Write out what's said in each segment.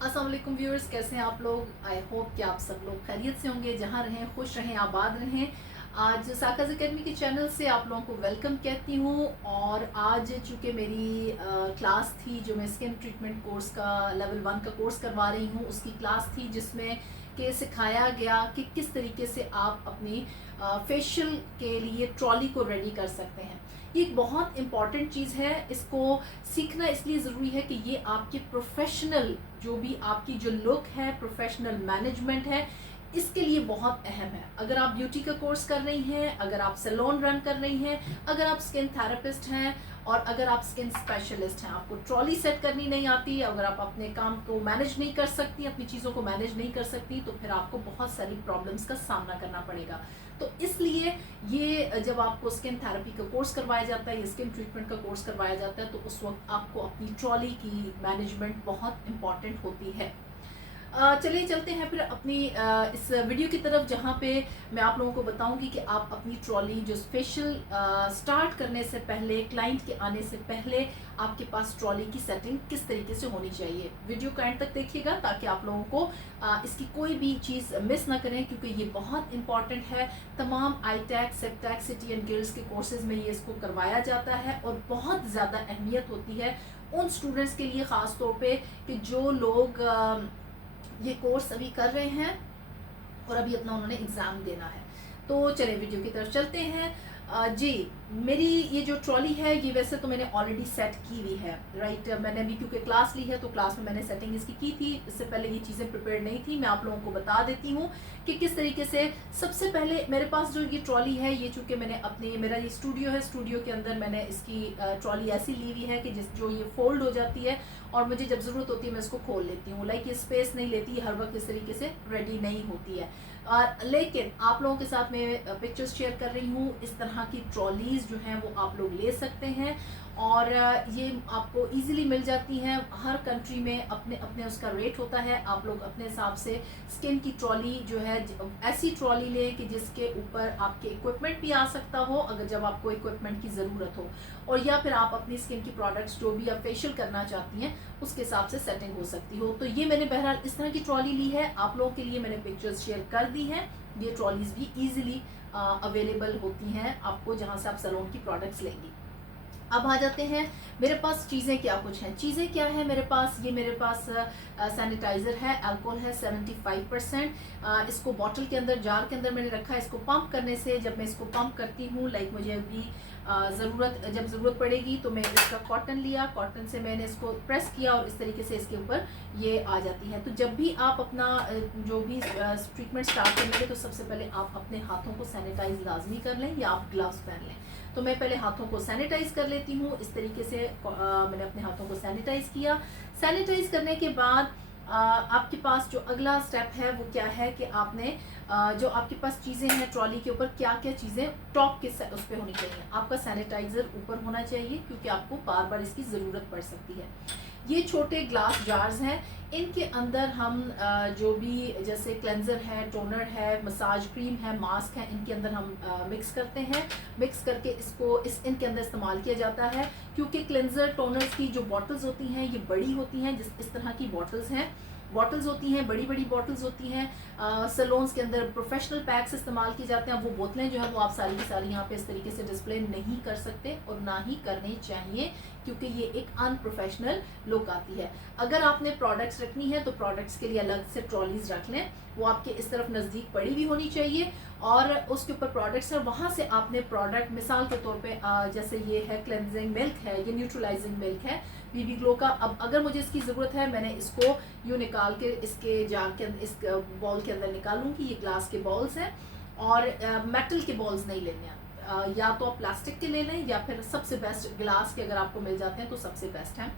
अस्सलाम वालेकुम व्यूअर्स, कैसे हैं आप लोग। आई होप कि आप सब लोग खैरियत से होंगे, जहां रहें खुश रहें, आबाद रहें। आज साकाज़ एकेडमी के चैनल से आप लोगों को वेलकम कहती हूं। और आज चूँकि मेरी क्लास थी, जो मैं स्किन ट्रीटमेंट कोर्स का लेवल 1 का कोर्स करवा रही हूं, उसकी क्लास थी जिसमें कि सिखाया गया कि किस तरीके से आप अपनी फेशियल के लिए ट्रॉली को रेडी कर सकते हैं। ये एक बहुत इंपॉर्टेंट चीज़ है। इसको सीखना इसलिए ज़रूरी है कि ये आपके प्रोफेशनल, जो भी आपकी जो लुक है, प्रोफेशनल मैनेजमेंट है, इसके लिए बहुत अहम है। अगर आप ब्यूटी का कोर्स कर रही हैं, अगर आप सैलून रन कर रही हैं, अगर आप स्किन थेरेपिस्ट हैं और अगर आप स्किन स्पेशलिस्ट हैं, आपको ट्रॉली सेट करनी नहीं आती, अगर आप अपने काम को मैनेज नहीं कर सकती, अपनी चीज़ों को मैनेज नहीं कर सकती, तो फिर आपको बहुत सारी प्रॉब्लम्स का सामना करना पड़ेगा। तो इसलिए ये जब आपको स्किन थेरेपी का कोर्स करवाया जाता है या स्किन ट्रीटमेंट का कोर्स करवाया जाता है, तो उस वक्त आपको अपनी ट्रॉली की मैनेजमेंट बहुत इंपॉर्टेंट होती है। चलिए चलते हैं फिर अपनी इस वीडियो की तरफ, जहाँ पे मैं आप लोगों को बताऊंगी कि आप अपनी ट्रॉली जो स्पेशल स्टार्ट करने से पहले, क्लाइंट के आने से पहले आपके पास ट्रॉली की सेटिंग किस तरीके से होनी चाहिए। वीडियो का एंड तक देखिएगा ताकि आप लोगों को इसकी कोई भी चीज़ मिस ना करें, क्योंकि ये बहुत इंपॉर्टेंट है। तमाम आई-टेक, सेप्टेक, सिटी एंड गिल्ड्स के कोर्सेज में ये इसको करवाया जाता है और बहुत ज़्यादा अहमियत होती है उन स्टूडेंट्स के लिए, ख़ास तौर पे कि जो लोग ये कोर्स अभी कर रहे हैं और अभी अपना उन्होंने एग्ज़ाम देना है। तो चलिए वीडियो की तरफ चलते हैं। जी, मेरी ये जो ट्रॉली है, ये वैसे तो मैंने ऑलरेडी सेट की हुई है, राइट। मैंने अभी क्योंकि क्लास ली है तो क्लास में मैंने सेटिंग इसकी की थी। इससे पहले ये चीज़ें प्रिपेयर नहीं थी। मैं आप लोगों को बता देती हूँ कि किस तरीके से। सबसे पहले मेरे पास जो ये ट्रॉली है, ये चूँकि मैंने अपने, मेरा ये स्टूडियो है, स्टूडियो के अंदर मैंने इसकी ट्रॉली ऐसी ली हुई है कि जो ये फोल्ड हो जाती है और मुझे जब ज़रूरत होती है मैं इसको खोल लेती हूँ। लाइक ये स्पेस नहीं लेती, हर वक्त इस तरीके से रेडी नहीं होती है। लेकिन आप लोगों के साथ मैं पिक्चर्स शेयर कर रही हूँ। इस तरह की ट्रॉलीज जो हैं वो आप लोग ले सकते हैं और ये आपको इजीली मिल जाती हैं। हर कंट्री में अपने अपने उसका रेट होता है। आप लोग अपने हिसाब से स्किन की ट्रॉली जो है, ऐसी ट्रॉली लें कि जिसके ऊपर आपके इक्विपमेंट भी आ सकता हो, अगर जब आपको इक्विपमेंट की ज़रूरत हो, और या फिर आप अपनी स्किन की प्रोडक्ट्स जो भी आप फेशियल करना चाहती हैं उसके हिसाब से सेटिंग हो सकती हो। तो ये मैंने बहरहाल इस तरह की ट्रॉली ली है। आप लोगों के लिए मैंने पिक्चर्स शेयर कर दी हैं। ये ट्रॉलीज भी ईजिली अवेलेबल होती हैं आपको, जहाँ से आप सैलून की प्रोडक्ट्स लेंगी। अब आ जाते हैं मेरे पास चीज़ें क्या कुछ हैं। चीज़ें क्या है मेरे पास, ये मेरे पास सैनिटाइज़र है, अल्कोहल है 75%। इसको बॉटल के अंदर, जार के अंदर मैंने रखा है। इसको पंप करने से, जब मैं इसको पंप करती हूँ, लाइक मुझे अभी जब ज़रूरत पड़ेगी तो मैं इसका कॉटन लिया, कॉटन से मैंने इसको प्रेस किया और इस तरीके से इसके ऊपर ये आ जाती है। तो जब भी आप अपना जो भी ट्रीटमेंट स्टार्ट करेंगे तो सबसे पहले आप अपने हाथों को सैनिटाइज लाजमी कर लें या आप ग्लव्स पहन लें। तो मैं पहले हाथों को सैनिटाइज कर लेती हूँ। इस तरीके से मैंने अपने हाथों को सैनिटाइज किया। सैनिटाइज करने के बाद आपके पास जो अगला स्टेप है वो क्या है कि आपने जो आपके पास चीज़ें हैं ट्रॉली के ऊपर, क्या क्या चीज़ें टॉप के उस पर होनी चाहिए। आपका सैनिटाइज़र ऊपर होना चाहिए क्योंकि आपको बार बार इसकी ज़रूरत पड़ सकती है। ये छोटे ग्लास जार्स हैं, इनके अंदर हम जो भी जैसे क्लेंजर है, टोनर है, मसाज क्रीम है, मास्क है, इनके अंदर हम मिक्स करते हैं। मिक्स करके इसको इनके अंदर इस्तेमाल किया जाता है। क्योंकि क्लेंजर टोनर्स की जो बॉटल्स होती हैं ये बड़ी होती हैं, इस तरह की बॉटल्स होती हैं, बड़ी बड़ी बॉटल्स होती हैं। सैलून्स के अंदर प्रोफेशनल पैक्स इस्तेमाल की जाते हैं। वो बोतलें जो है वो आप सारी की सारी यहाँ पे इस तरीके से डिस्प्ले नहीं कर सकते और ना ही करनी चाहिए, क्योंकि ये एक अनप्रोफेशनल लुक आती है। अगर आपने प्रोडक्ट्स रखनी है तो प्रोडक्ट्स के लिए अलग से ट्रॉलीज रख लें। वो आपके इस तरफ नज़दीक पड़ी हुई होनी चाहिए और उसके ऊपर प्रोडक्ट्स है, वहाँ से आपने प्रोडक्ट, मिसाल के तौर पे जैसे ये है क्लेंजिंग मिल्क है, ये न्यूट्रलाइजिंग मिल्क है बीबी ग्लो का। अब अगर मुझे इसकी ज़रूरत है, मैंने इसको यूँ निकाल के इसके जार के अंदर, इस बॉल के अंदर निकालूंगी। ये ग्लास के बॉल्स हैं और मेटल के बॉल्स नहीं लेने हैं। या तो आप प्लास्टिक के ले लें या फिर सबसे बेस्ट ग्लास के अगर आपको मिल जाते हैं तो सबसे बेस्ट है।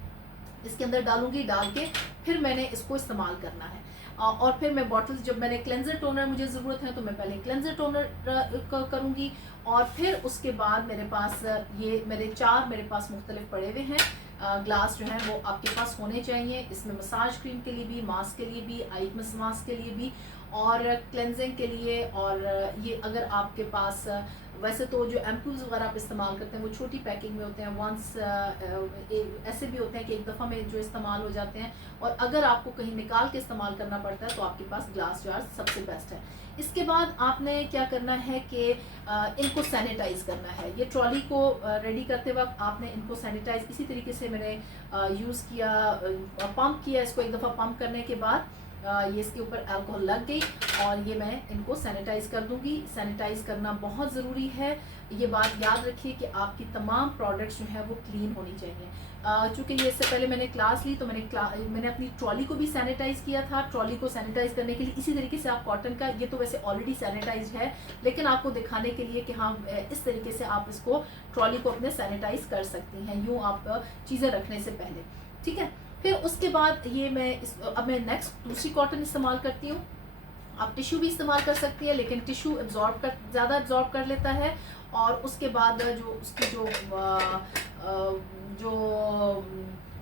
इसके अंदर डालूंगी, डाल के फिर मैंने इसको इस्तेमाल करना है। और फिर मैं बॉटल्स, जब मैंने क्लेंजर टोनर मुझे ज़रूरत है तो मैं पहले क्लेंजर टोनर करूँगी और फिर उसके बाद मेरे पास ये मेरे पास मुख्तलिफ पड़े हुए हैं। ग्लास जो है वो आपके पास होने चाहिए। इसमें मसाज क्रीम के लिए भी, मास्क के लिए भी, आई मास्क के लिए भी और क्लेंजिंग के लिए। और ये अगर आपके पास वैसे तो जो एम्पूल्स वगैरह आप इस्तेमाल करते हैं वो छोटी पैकिंग में होते हैं, वंस ऐसे भी होते हैं कि एक दफ़ा में जो इस्तेमाल हो जाते हैं, और अगर आपको कहीं निकाल के इस्तेमाल करना पड़ता है तो आपके पास ग्लास जार सबसे बेस्ट है। इसके बाद आपने क्या करना है कि इनको सैनिटाइज़ करना है। ये ट्रॉली को रेडी करते वक्त आपने इनको सैनिटाइज़ इसी तरीके से मैंने यूज़ किया, पंप किया इसको एक दफ़ा पंप करने के बाद ये इसके ऊपर अल्कोहल लग गई और ये मैं इनको सैनिटाइज़ कर दूंगी। सैनिटाइज़ करना बहुत ज़रूरी है। ये बात याद रखिए कि आपकी तमाम प्रोडक्ट्स जो है वो क्लीन होनी चाहिए। चूँकि ये इससे पहले मैंने क्लास ली तो मैंने अपनी ट्रॉली को भी सैनिटाइज़ किया था। ट्रॉली को सैनिटाइज़ करने के लिए इसी तरीके से आप कॉटन का, ये तो वैसे ऑलरेडी सैनिटाइज है, लेकिन आपको दिखाने के लिए कि हाँ इस तरीके से आप इसको ट्रॉली को अपने सैनिटाइज़ कर सकती हैं, यूँ आप चीज़ें रखने से पहले, ठीक है। फिर उसके बाद ये अब मैं नेक्स्ट दूसरी कॉटन इस्तेमाल करती हूँ। आप टिश्यू भी इस्तेमाल कर सकती है, लेकिन टिश्यू ज़्यादा एब्जॉर्ब कर लेता है, और उसके बाद जो उसकी जो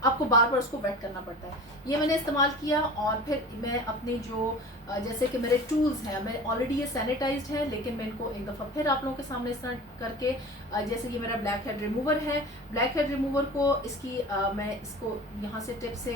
आपको बार बार उसको वेट करना पड़ता है। ये मैंने इस्तेमाल किया, और फिर मैं अपनी जैसे कि मेरे टूल्स हैं, मैं ऑलरेडी ये सैनिटाइज्ड है, लेकिन मैं इनको एक दफ़ा फिर आप लोगों के सामने इस तरह करके, जैसे ये मेरा ब्लैक हेड रिमूवर है, ब्लैक हेड रिमूवर को मैं इसको यहाँ से टिप से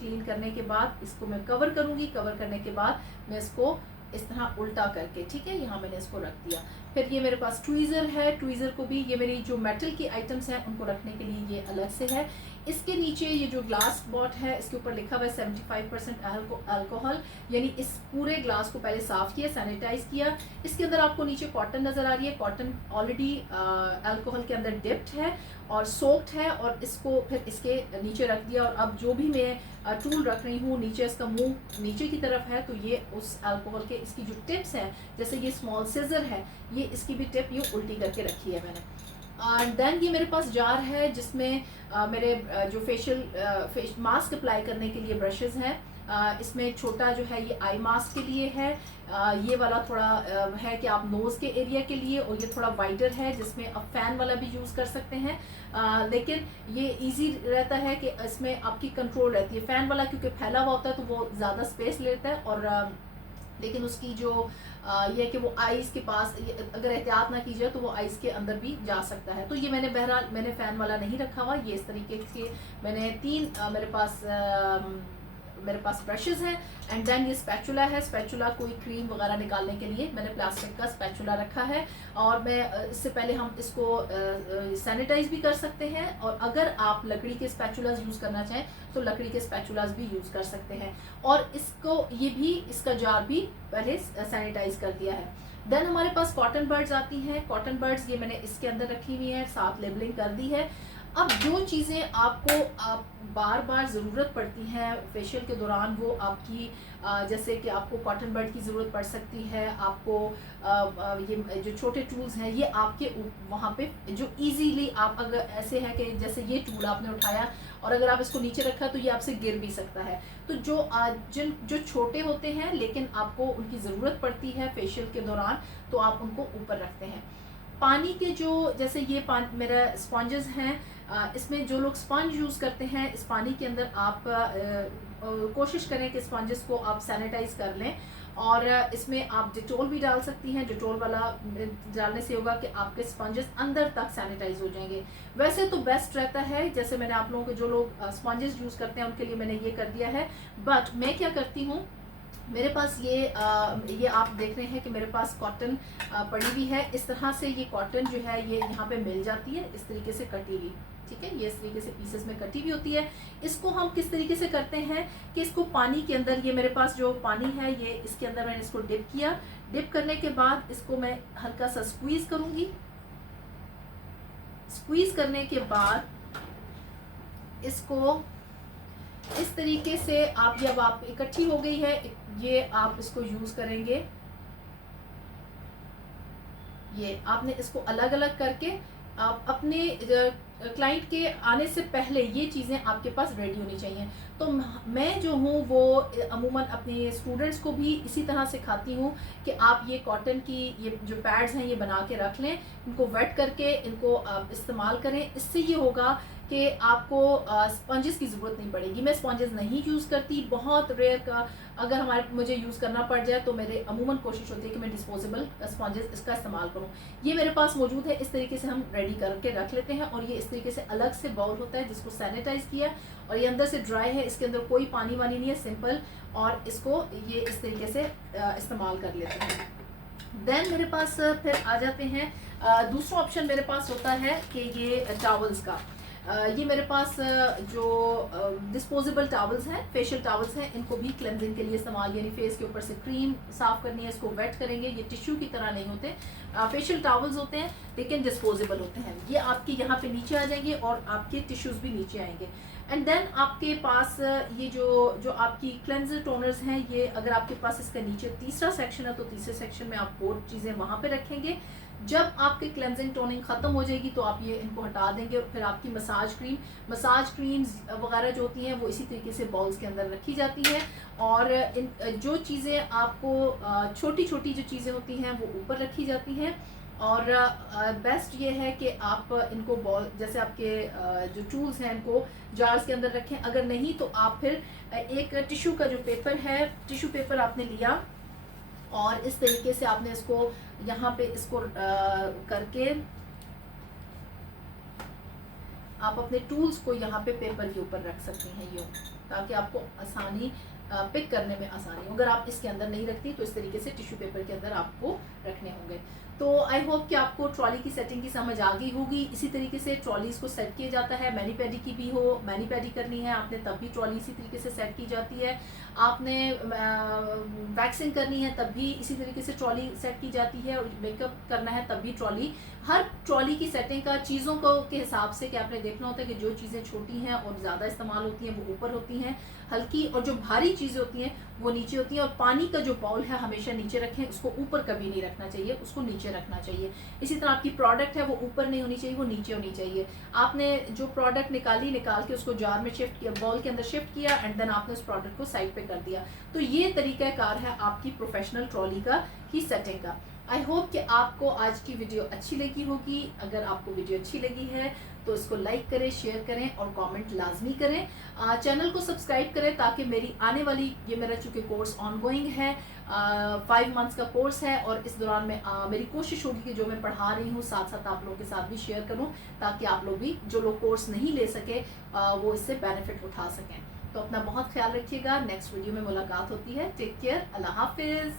क्लीन करने के बाद इसको मैं कवर करूँगी। कवर करने के बाद मैं इसको इस तरह उल्टा करके, ठीक है, यहाँ मैंने इसको रख दिया। फिर ये मेरे पास ट्वीज़र है, ट्वीज़र को भी, ये मेरी जो मेटल की आइटम्स हैं उनको रखने के लिए ये अलग से है। इसके नीचे ये जो ग्लास बॉट है इसके ऊपर लिखा हुआ है 75% अल्कोहल, यानी इस पूरे ग्लास को पहले साफ़ किया, सैनिटाइज किया। इसके अंदर आपको नीचे कॉटन नज़र आ रही है, कॉटन ऑलरेडी अल्कोहल के अंदर डिप्ड है और सोक्ड है, और इसको फिर इसके नीचे रख दिया। और अब जो भी मैं टूल रख रही हूँ, नीचे इसका मुंह नीचे की तरफ है, तो ये उस अल्कोहल के इसकी जो टिप्स हैं, जैसे ये स्मॉल सीजर है, ये इसकी भी टिप ये उल्टी करके रखी है मैंने। एंड देन ये मेरे पास जार है जिसमें मेरे जो फेस मास्क अप्लाई करने के लिए ब्रशेज़ हैं। इसमें छोटा जो है ये आई मास्क के लिए है, ये वाला थोड़ा है कि आप नोज़ के एरिया के लिए, और ये थोड़ा वाइडर है जिसमें आप फ़ैन वाला भी यूज़ कर सकते हैं। लेकिन ये इजी रहता है कि इसमें आपकी कंट्रोल रहती है। फ़ैन वाला क्योंकि फैला हुआ होता है तो वो ज़्यादा स्पेस लेता है, और लेकिन उसकी जो ये है कि वो आइज़ के पास अगर एहतियात ना की जाए तो वो आइज़ के अंदर भी जा सकता है। तो ये मैंने बहरहाल मैंने फ़ैन वाला नहीं रखा हुआ, ये इस तरीके से मैंने 3 मेरे पास ब्रशेज़ हैं। एंड देन ये स्पैचुला है, स्पैचुला कोई क्रीम वगैरह निकालने के लिए मैंने प्लास्टिक का स्पैचुला रखा है। और मैं इससे पहले हम इसको सैनिटाइज भी कर सकते हैं, और अगर आप लकड़ी के स्पैचुलास यूज़ करना चाहें तो लकड़ी के स्पैचुलास भी यूज़ कर सकते हैं। और इसका जार भी पहले सैनिटाइज कर दिया है। देन हमारे पास कॉटन बर्ड्स आती हैं। कॉटन बर्ड्स ये मैंने इसके अंदर रखी हुई है, साथ लेबलिंग कर दी है। अब जो चीज़ें आपको बार बार ज़रूरत पड़ती हैं फेशियल के दौरान, वो आपकी जैसे कि आपको कॉटन बड की ज़रूरत पड़ सकती है, आपको ये जो छोटे टूल्स हैं ये आपके वहाँ पे जो इजीली आप अगर ऐसे है कि जैसे ये टूल आपने उठाया और अगर आप इसको नीचे रखा तो ये आपसे गिर भी सकता है। तो जो छोटे होते हैं लेकिन आपको उनकी ज़रूरत पड़ती है फेशियल के दौरान, तो आप उनको ऊपर रखते हैं। पानी के जैसे ये मेरा स्पॉन्जेस हैं, इसमें जो लोग स्पंज यूज़ करते हैं इस पानी के अंदर आप कोशिश करें कि स्पंजेस को आप सैनिटाइज कर लें, और इसमें आप डिटोल भी डाल सकती हैं। डिटोल वाला डालने से होगा कि आपके स्पंजेस अंदर तक सैनिटाइज हो जाएंगे। वैसे तो बेस्ट रहता है, जैसे मैंने आप लोगों के जो लोग स्पंजेस यूज़ करते हैं उनके लिए मैंने ये कर दिया है। बट मैं क्या करती हूँ, मेरे पास ये आप देख रहे हैं कि मेरे पास कॉटन पड़ी हुई है। इस तरह से ये कॉटन जो है ये यहाँ पे मिल जाती है इस तरीके से कटी हुई, ठीक है, ये इस तरीके से पीसेस में कटी हुई होती है। इसको हम किस तरीके से करते हैं कि इसको पानी के अंदर, ये मेरे पास जो पानी है ये इसके अंदर मैंने इसको डिप किया। डिप करने के बाद इसको मैं हल्का सा स्क्वीज़ करूँगी। स्क्वीज़ करने के बाद इसको इस तरीके से जब आप इकट्ठी हो गई है ये आप इसको यूज़ करेंगे। ये आपने इसको अलग अलग करके आप अपने क्लाइंट के आने से पहले ये चीज़ें आपके पास रेडी होनी चाहिए। तो मैं जो हूँ वो अमूमन अपने स्टूडेंट्स को भी इसी तरह सिखाती हूँ कि आप ये कॉटन की ये जो पैड्स हैं ये बना के रख लें, इनको वेट करके इनको आप इस्तेमाल करें। इससे ये होगा कि आपको स्पंजेस की ज़रूरत नहीं पड़ेगी। मैं स्पंजेस नहीं यूज़ करती, बहुत रेयर का अगर मुझे यूज़ करना पड़ जाए तो मेरे अमूमन कोशिश होती है कि मैं डिस्पोजेबल स्पंजेस इसका इस्तेमाल करूँ। ये मेरे पास मौजूद है, इस तरीके से हम रेडी करके रख लेते हैं। और ये इस तरीके से अलग से बाउल होता है जिसको सैनिटाइज किया, और ये अंदर से ड्राई है, इसके अंदर कोई पानी वानी नहीं है, सिंपल। और इसको ये इस तरीके से इस्तेमाल कर लेते हैं। देन मेरे पास फिर आ जाते हैं, दूसरा ऑप्शन मेरे पास होता है कि ये टॉवल्स का। ये मेरे पास जो डिस्पोजेबल टॉवल्स हैं, फेशियल टॉवल्स हैं, इनको भी क्लेंजिंग के लिए इस्तेमाल, यानी फेस के ऊपर से क्रीम साफ करनी है, इसको वेट करेंगे। ये टिश्यू की तरह नहीं होते, फेशियल टॉवल्स होते हैं लेकिन डिस्पोजेबल होते हैं। ये आपके यहाँ पे नीचे आ जाएंगे और आपके टिश्यूज भी नीचे आएंगे। एंड देन आपके पास ये जो आपकी क्लेंजर टोनर्स हैं, ये अगर आपके पास इसका नीचे तीसरा सेक्शन है तो तीसरे सेक्शन में आप वो चीज़ें वहाँ पे रखेंगे। जब आपकी क्लेंजिंग टोनिंग ख़त्म हो जाएगी तो आप ये इनको हटा देंगे, और फिर आपकी मसाज क्रीम्स वगैरह जो होती हैं वो इसी तरीके से बाउल्स के अंदर रखी जाती हैं। और जो चीज़ें आपको छोटी छोटी जो चीज़ें होती हैं वो ऊपर रखी जाती हैं। और बेस्ट ये है कि आप इनको बॉल जैसे आपके जो टूल्स हैं इनको जार्स के अंदर रखें। अगर नहीं तो आप फिर एक टिश्यू का जो पेपर है, टिश्यू पेपर आपने लिया और इस तरीके से आपने इसको यहाँ पे इसको करके आप अपने टूल्स को यहाँ पे पेपर के ऊपर रख सकते हैं यूँ, ताकि आपको आसानी पिक करने में आसानी हो। अगर आप इसके अंदर नहीं रखती तो इस तरीके से टिश्यू पेपर के अंदर आपको रखने होंगे। तो आई होप कि आपको ट्रॉली की सेटिंग की समझ आ गई होगी। इसी तरीके से ट्रॉलीज को सेट किया जाता है। मैनी पैडी की भी हो, मैनी पैडी करनी है आपने तब भी ट्रॉली इसी तरीके से सेट की जाती है। आपने वैक्सिंग करनी है तब भी इसी तरीके से ट्रॉली सेट की जाती है, और मेकअप करना है तब भी ट्रॉली। हर ट्रॉली की सेटिंग का चीज़ों को के हिसाब से कि आपने देखना होता है कि जो चीज़ें छोटी हैं और ज़्यादा इस्तेमाल होती हैं वो ऊपर होती हैं हल्की, और जो भारी चीज़ें होती हैं वो नीचे होती हैं। और पानी का जो बाउल है हमेशा नीचे रखें, उसको ऊपर कभी नहीं रखना चाहिए, उसको नीचे रखना चाहिए। इसी तरह आपकी प्रोडक्ट है वो ऊपर नहीं होनी चाहिए, वो नीचे होनी चाहिए। आपने जो प्रोडक्ट निकाल के उसको जार में शिफ्ट किया, बाउल के अंदर शिफ्ट किया, एंड देन आपने उस प्रोडक्ट को साइड पे कर दिया। तो ये तरीक़ाकार है आपकी प्रोफेशनल ट्रॉली का की सेटिंग का। आई होप कि आपको आज की वीडियो अच्छी लगी होगी। अगर आपको वीडियो अच्छी लगी है तो इसको लाइक करें, शेयर करें और कमेंट लाजमी करें। चैनल को सब्सक्राइब करें ताकि मेरी आने वाली, ये मेरा चूँकि कोर्स ऑनगोइंग है, 5 मंथ्स का कोर्स है, और इस दौरान में मेरी कोशिश होगी कि जो मैं पढ़ा रही हूँ साथ साथ आप लोगों के साथ भी शेयर करूँ, ताकि आप लोग भी, जो लोग कोर्स नहीं ले सके, वो इससे बेनिफिट उठा सकें। तो अपना बहुत ख्याल रखिएगा। नेक्स्ट वीडियो में मुलाकात होती है। टेक केयर, अल्लाह हाफिज़।